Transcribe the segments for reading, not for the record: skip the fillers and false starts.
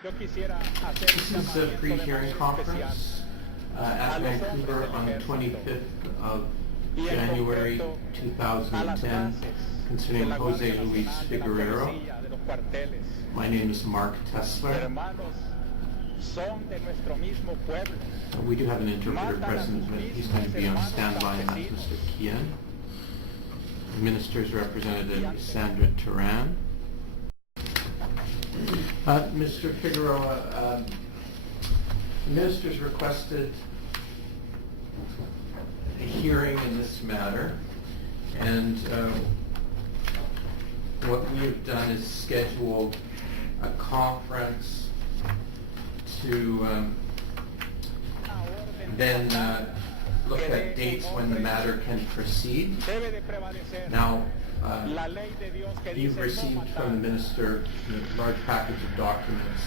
This is a pre-hearing conference at Vancouver on the 25th of January 2010 concerning José Luis Figueroa. My name is Mark Tesler. We do have an interpreter present, but he's going to be on standby, and that's Mr. Kian. The Minister's Representative Sandra Turan. Mr. Figueroa, the Minister's requested a hearing in this matter, and what we have done is scheduled a conference to then look at dates when the matter can proceed. Now, you've received from the Minister a large package of documents.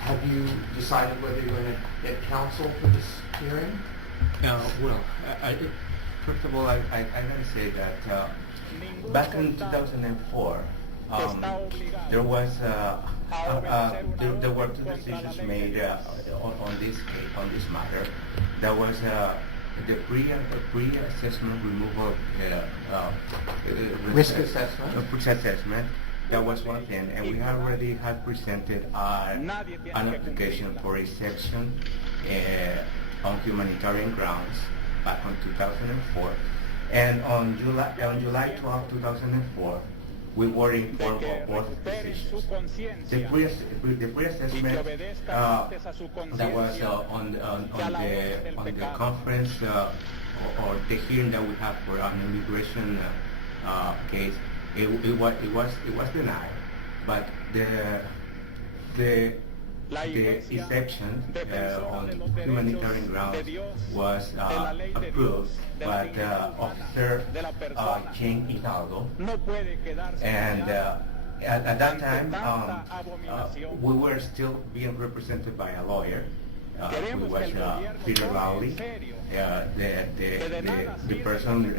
Have you decided whether you're going to get counsel for this hearing? Well, first of all, I gotta say that back in 2004, there were two decisions made on this matter. There was the pre-assessment removal, risk assessment. Risk assessment. That was one thing, and we already had presented an application for exception on humanitarian grounds back in 2004. And on July 12, 2004, we were informed of both decisions. The pre-assessment that was on the conference or the hearing that we have for an immigration case, it was denied, but the exception on humanitarian grounds was approved by Officer Jane Hidalgo, and at that time we were still being represented by a lawyer. Who was Peter Lowley. The person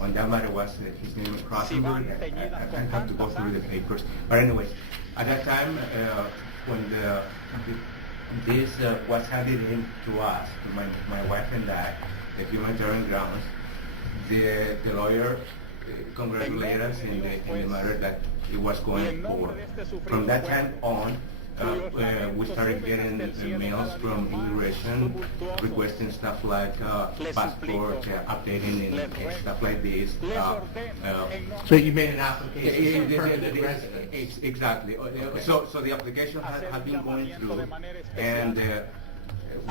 on that matter was his name is Crossenberg. I have to go through the papers, but anyways, at that time when this was handed in to us, to my wife and I, the humanitarian grounds, the lawyer congratulated us in the matter that it was going forward. From that time on, we started getting mails from immigration requesting stuff like passport updating and stuff like this. So you made an application for permanent residence? Exactly. So the application had been going through, and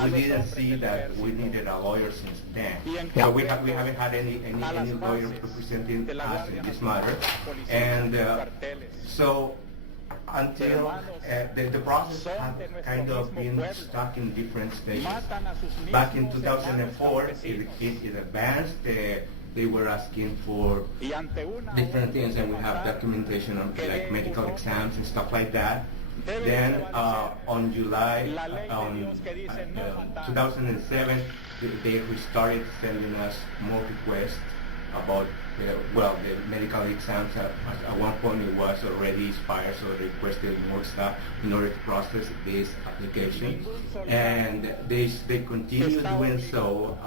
we didn't see that we needed a lawyer since then. So we haven't had any lawyer representing us in this matter, and so until the process had kind of been stuck in different stages. Back in 2004, it advanced. They were asking for different things, and we have documentation on like medical exams and stuff like that. Then on July 2007, they restarted sending us more requests about the medical exams. At one point it was already expired, so they requested more stuff in order to process this application, and they continue doing so.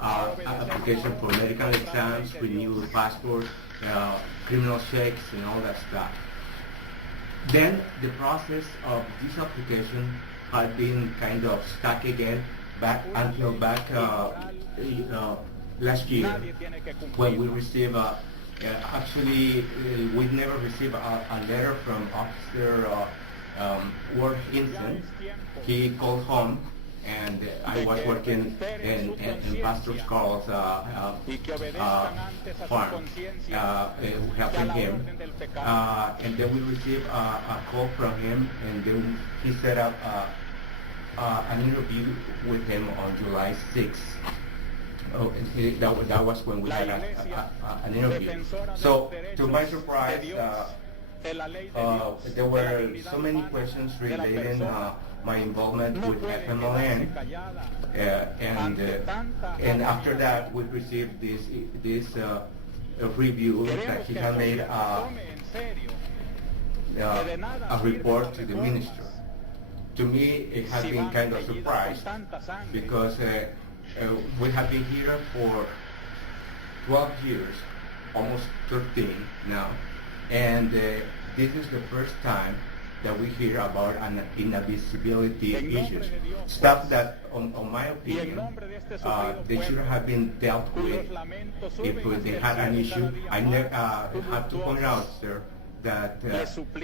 Application for medical exams, renewal passport, criminal checks, and all that stuff. Then the process of this application had been kind of stuck again until last year, when we received actually we never received a letter from Officer Ward Hinton. He called home, and I was working in Pastor Carl's farm, helping him. And then we received a call from him, and then he set up an interview with him on July 6th. That was when we had an interview. So, to my surprise, there were so many questions relating my involvement with FMLN, and after that we received this review that he had made a report to the minister. To me, it has been kind of surprised because we have been here for 12 years, almost 13 now, and this is the first time that we hear about inadmissibility issues. Stuff that, on my opinion, they should have been dealt with if they had an issue. I have to point out, sir, that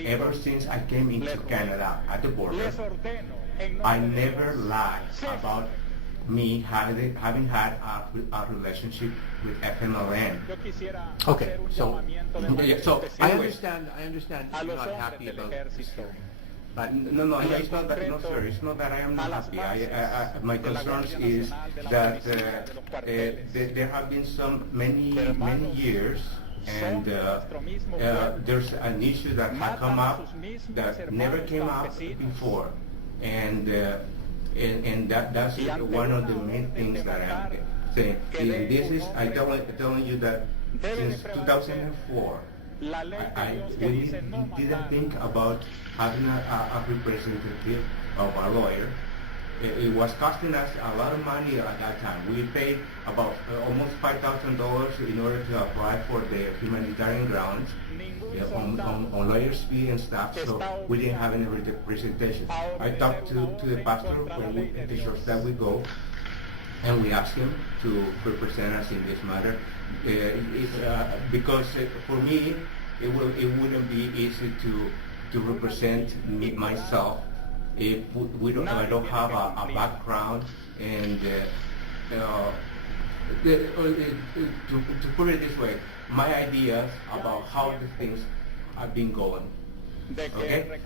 ever since I came into Canada at the border, I never lied about me having had a relationship with FMLN. Okay, so I understand you're not happy about this hearing. But no, it's not that. No, sir, it's not that I am not happy. My concerns is that there have been many years, and there's an issue that had come up that never came up before, and that's one of the main things that I'm saying. This is, I'm telling you that since 2004, we didn't think about having a representative of a lawyer. It was costing us a lot of money at that time. We paid about almost $5,000 in order to apply for the humanitarian grounds on lawyers' fee and stuff, so we didn't have any representation. I talked to the pastor when the church that we go, and we asked him to represent us in this matter, because for me, it wouldn't be easy to represent myself if I don't have a background and to put it this way, my ideas about how the things have been going. Okay?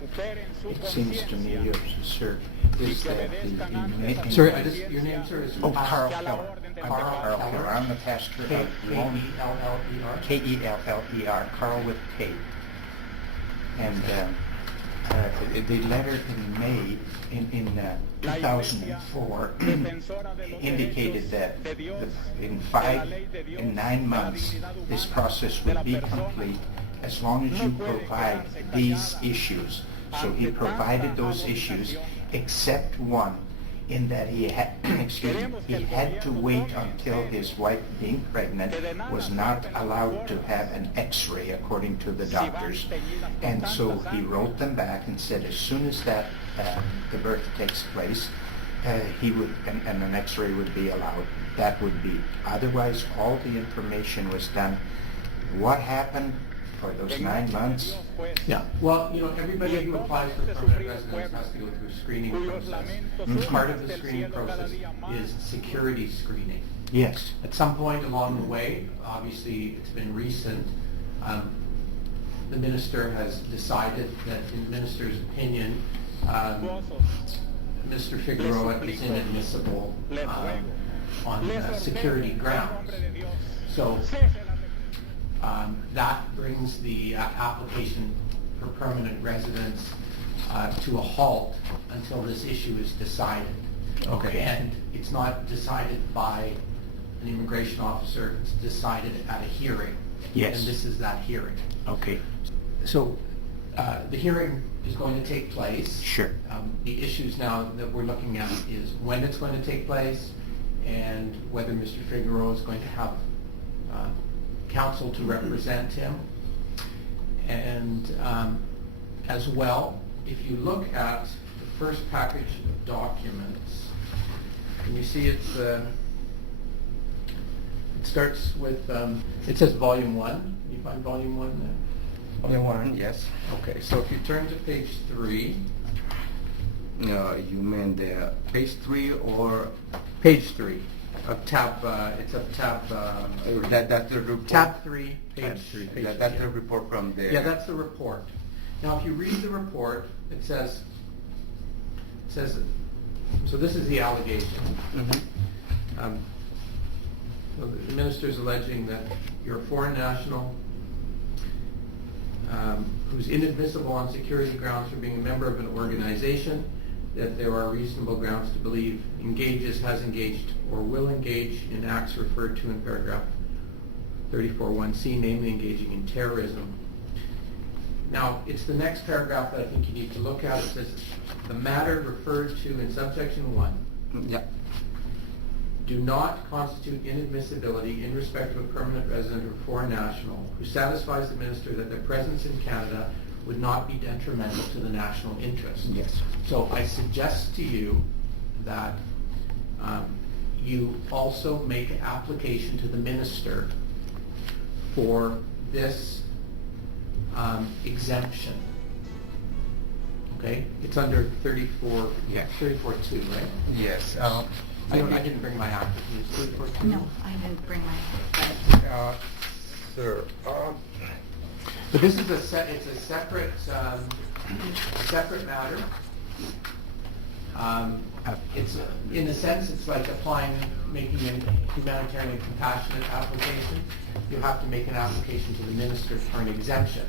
It seems to me, sir, is that the... Sorry, your name, sir, is... Oh, Carl Keller. Carl Keller. I'm the pastor of K-E-L-L-E-R? K-E-L-L-E-R, Carl with K. And the letter in May, in 2004, indicated that in 9 months, this process would be complete as long as you provide these issues. So he provided those issues, except one, in that he had, he had to wait until his wife, being pregnant, was not allowed to have an X-ray according to the doctors. And so he wrote them back and said as soon as that the birth takes place, he would, and an X-ray would be allowed. That would be. Otherwise, all the information was done. What happened for those 9 months? Yeah, well, everybody who applies for permanent residence has to go through a screening process. Part of the screening process is security screening. Yes. At some point along the way, obviously it's been recent, the minister has decided that in the minister's opinion, Mr. Figueroa is inadmissible on security grounds. So that brings the application for permanent residence to a halt until this issue is decided. Okay. And it's not decided by an immigration officer, it's decided at a hearing. Yes. And this is that hearing. Okay. So the hearing is going to take place. Sure. The issues now that we're looking at is when it's going to take place and whether Mr. Figueroa is going to have counsel to represent him. And as well, if you look at the first package of documents, and you see it starts with, it says Volume 1. Can you find Volume 1 there? Volume 1, yes. Okay, so if you turn to page 3. No, you mean the page 3 or... Page 3. Tab, it's a tab... that's the report. Tab 3, page 3. That's the report from the... Yeah, that's the report. Now, if you read the report, it says, so this is the allegation. Mm-hmm. So the minister is alleging that you're a foreign national who's inadmissible on security grounds for being a member of an organization, that there are reasonable grounds to believe engages, has engaged, or will engage in acts referred to in paragraph 34.1c, namely engaging in terrorism. Now, it's the next paragraph that I think you need to look at. It says, the matter referred to in subsection 1 Yeah. do not constitute inadmissibility in respect of a permanent resident or foreign national who satisfies the minister that their presence in Canada would not be detrimental to the national interest. Yes. So I suggest to you that you also make an application to the minister for this exemption. Okay? It's under 34, Yeah. 34.2, right? Yes. I didn't bring my application. Is it 34.2? No, I didn't bring my. Sir. But this is it's a separate separate matter. It's in a sense it's like making a humanitarian and compassionate application. You have to make an application to the minister for an exemption.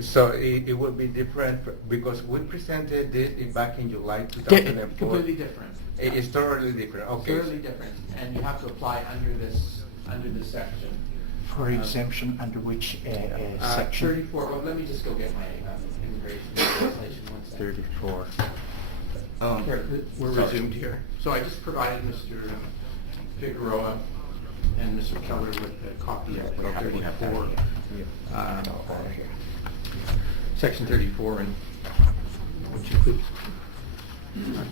So it will be different because we presented this back in July 2004. Completely different. It's totally different. Okay. Totally different, and you have to apply under this section. For exemption under which section? 34. Well, let me just go get my immigration legislation. 1 second. 34. Here, we're resumed here. So I just provided Mr. Figueroa and Mr. Keller with a copy of 34. Section 34, and which includes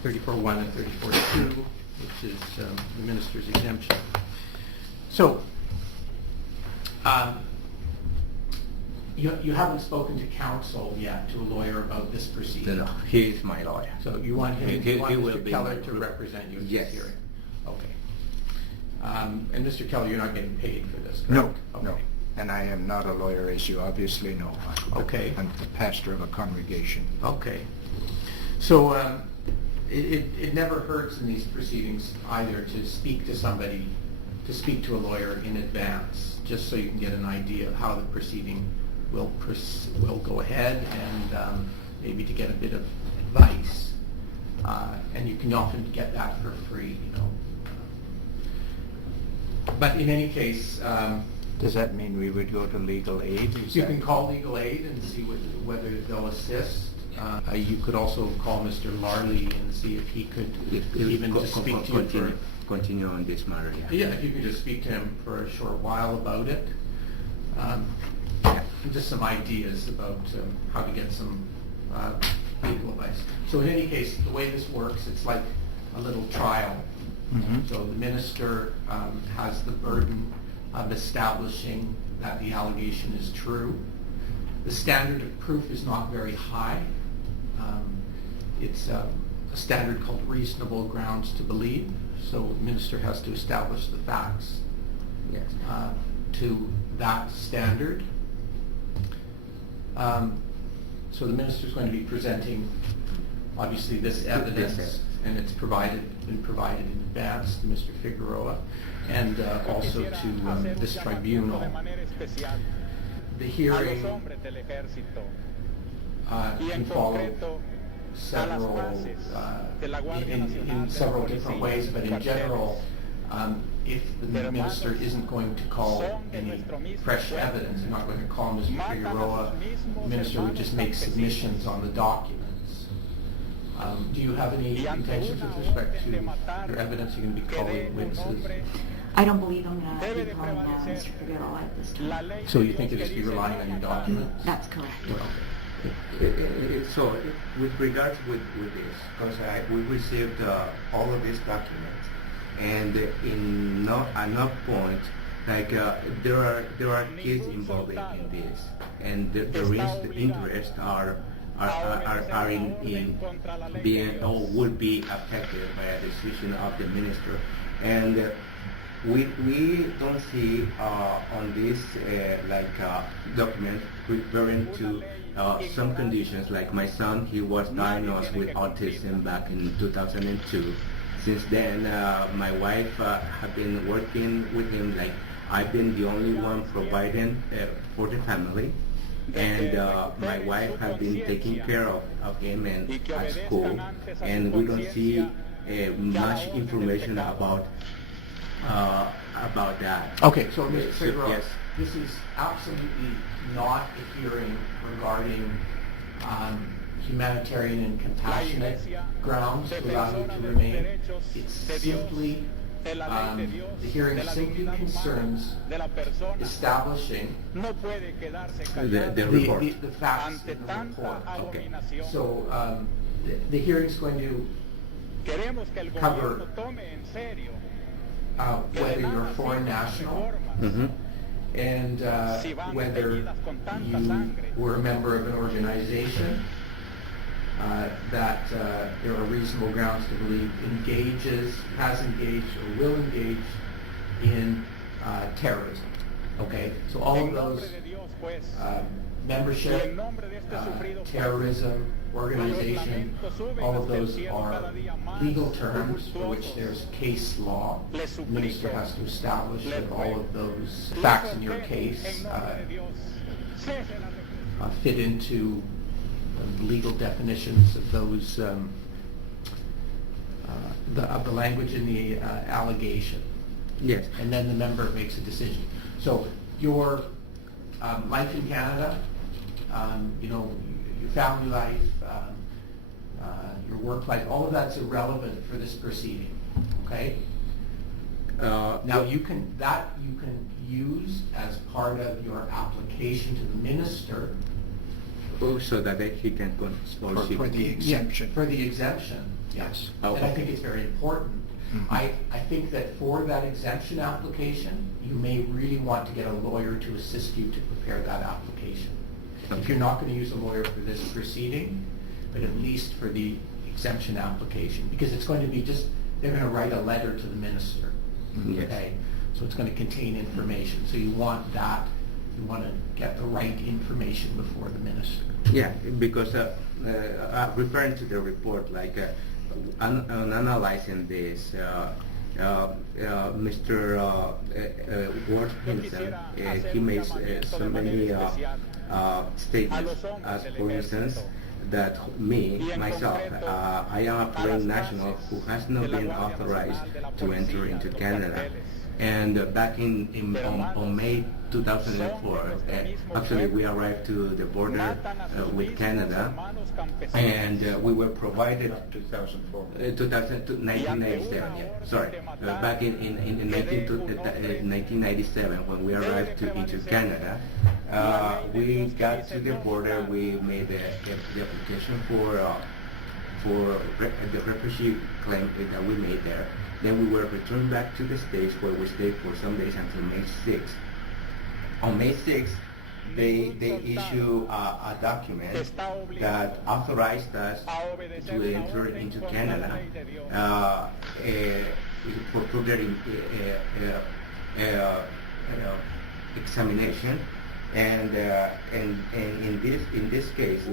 34.1 and 34.2, which is the minister's exemption. So, you haven't spoken to counsel yet, to a lawyer about this proceeding. No, he is my lawyer. So you want him, He you want will Mr. be Keller my- to represent you in Yes. this hearing? Okay. And Mr. Keller, you're not getting paid for this, correct? No, Okay. no. And I am not a lawyer, as you obviously know. Okay. I'm the pastor of a congregation. Okay. So it never hurts in these proceedings either to speak to somebody, to speak to a lawyer in advance, just so you can get an idea of how the proceeding will go ahead, and maybe to get a bit of advice. And you can often get that for free, you know. But in any case, Does that mean we would go to legal aid? Is you that- can call legal aid and see whether they'll assist. You could also call Mr. Marley and see if he could even just speak to you for... Continue on this matter. Yeah, if you could just speak to him for a short while about it. Just some ideas about how to get some legal advice. So in any case, the way this works, it's like a little trial. Mhm. So the minister has the burden of establishing that the allegation is true. The standard of proof is not very high. It's a standard called reasonable grounds to believe. So the minister has to establish the facts to that standard. So the minister is going to be presenting, obviously, this evidence, and it's been provided in advance to Mr. Figueroa, and also to this tribunal. The hearing can follow several in several different ways, but in general, if the minister isn't going to call any fresh evidence, you're not going to call Mr. Figueroa, the minister would just make submissions on the documents. Do you have any intentions with respect to your evidence? You're going to be calling witnesses? I don't believe I'm going to be calling Mr. Figueroa at this time. So you think you'll just be relying on your documents? That's correct. So with regards with this, because we received all of these documents, and at no point, like there are kids involved in this, and the interest are in being or would be affected by a decision of the minister, and we don't see on this document referring to some conditions. Like my son, he was diagnosed with autism back in 2002. Since then, my wife have been working with him. Like I've been the only one providing for the family, and my wife has been taking care of him and at school, and we don't see much information about that. Okay, so Mr. Figueroa, Yes. this is absolutely not a hearing regarding humanitarian and compassionate grounds to allow you to remain. It's simply, the hearing simply concerns establishing The report. the facts in the report. Okay. So the hearing is going to cover whether you're a foreign national, and whether you were a member of an organization that there are reasonable grounds to believe has engaged or will engage in terrorism. Okay, so all of those membership, terrorism, organization, all of those are legal terms for which there's case law. The minister has to establish that all of those facts in your case fit into legal definitions of those of the language in the allegation. Yes. And then the member makes a decision. So your life in Canada, your family life, your work life, all of that's irrelevant for this proceeding. Okay. Now you can use as part of your application to the minister. So that he can For the exemption. For the exemption, yes. Okay. And I think it's very important. I think that for that exemption application, you may really want to get a lawyer to assist you to prepare that application. Okay. If you're not going to use a lawyer for this proceeding, but at least for the exemption application, because it's going to be they're going to write a letter to the minister. Yes. Okay, so it's going to contain information. So you want to get the right information before the minister. Yeah, because referring to the report, like on analyzing this, Mr. Ward himself, he makes so many statements, as for instance, that myself, I am a foreign national who has not been authorized to enter into Canada. And back on May 2004, actually we arrived to the border with Canada, and we were provided 1997. Yeah, sorry, back in 1997 when we arrived into Canada, we got to the border. We made the application for the refugee claim that we made there. Then we were returned back to the States, where we stayed for some days until May 6th. On May 6th, they issue a document that authorized us to enter into Canada for further examination. And in this case,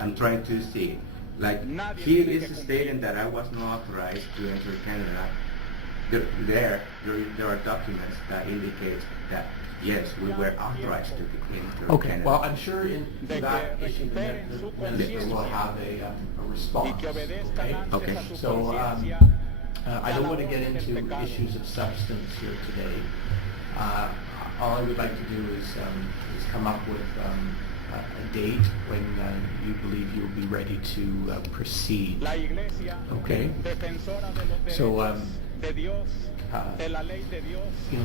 I'm trying to see. Like, he is stating that I was not authorized to enter Canada. There are documents that indicate that, yes, we were authorized to enter Canada. Well, I'm sure in that issue, the minister will have a response. Okay. So I don't want to get into issues of substance here today. All I would like to do is come up with a date when you believe you'll be ready to proceed. Okay. So,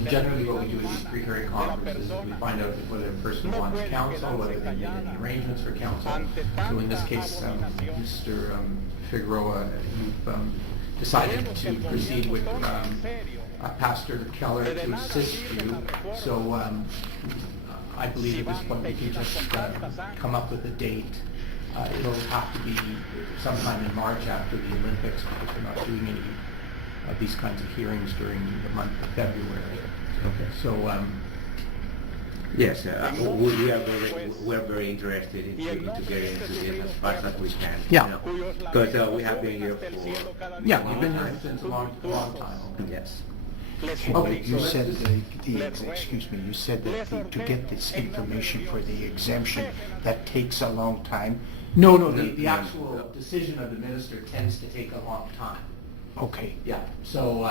generally what we do in these pre-hearing conferences is we find out whether a person wants counsel, whether they need any arrangements for counsel. So in this case, Mr. Figueroa, you've decided to proceed with Pastor Keller to assist you. So I believe at this point we can just come up with a date. It'll have to be sometime in March after the Olympics, because we're not doing any of these kinds of hearings during the month of February. Okay. So yes, we are very interested in to get into this as fast as we can. Yeah. Because we have been here for we've been here since a long time. Yes. Okay, you said you said that to get this information for the exemption, that takes a long time. No, the actual decision of the minister tends to take a long time. Okay. Yeah, so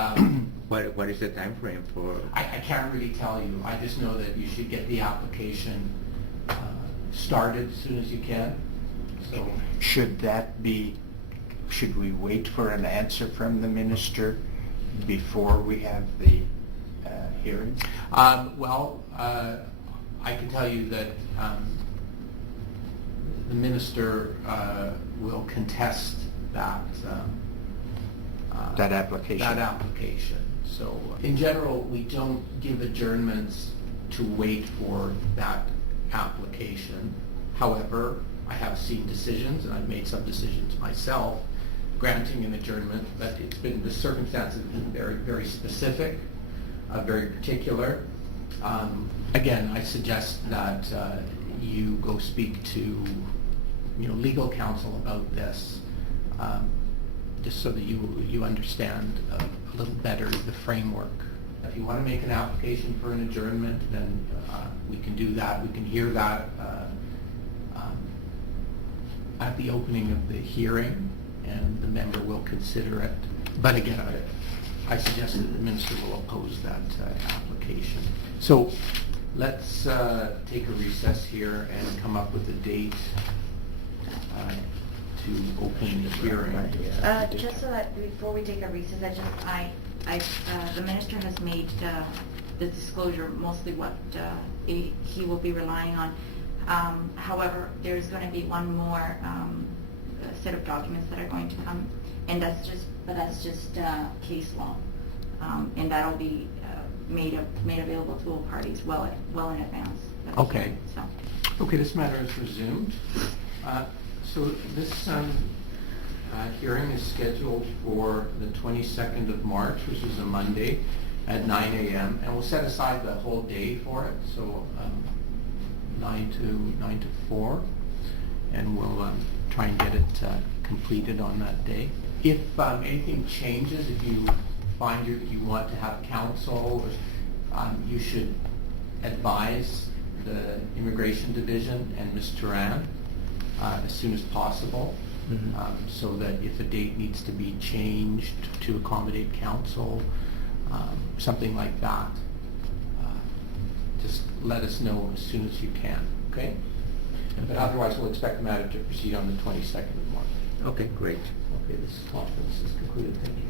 What is the time frame for? I can't really tell you. I just know that you should get the application started as soon as you can. So Should we wait for an answer from the minister before we have the hearing? I can tell you that the minister will contest that That application. So in general, we don't give adjournments to wait for that application. However, I have seen decisions, and I've made some decisions myself, granting an adjournment, but the circumstances have been very, very specific, very particular. Again, I suggest that you go speak to legal counsel about this, just so that you understand a little better the framework. If you want to make an application for an adjournment, then we can do that. We can hear that at the opening of the hearing, and the member will consider it. But again, I suggest that the minister will oppose that application. So let's take a recess here and come up with a date to open the hearing. Just so that before we take a recess, the minister has made the disclosure mostly what he will be relying on. However, there's going to be one more set of documents that are going to come, and that's just case law, and that'll be made available to all parties well in advance. Okay. So. Okay, this matter is resumed. So this hearing is scheduled for the 22nd of March, which is a Monday, at 9 a.m. And we'll set aside the whole day for it, so 9 to 4, and we'll try and get it completed on that day. If anything changes, if you find that you want to have counsel, you should advise the Immigration Division and Ms. Turan as soon as possible, so that if a date needs to be changed to accommodate counsel, something like that, just let us know as soon as you can, okay? But otherwise, we'll expect the matter to proceed on the 22nd of March. Okay, great. Okay, this conference is concluded. Thank you.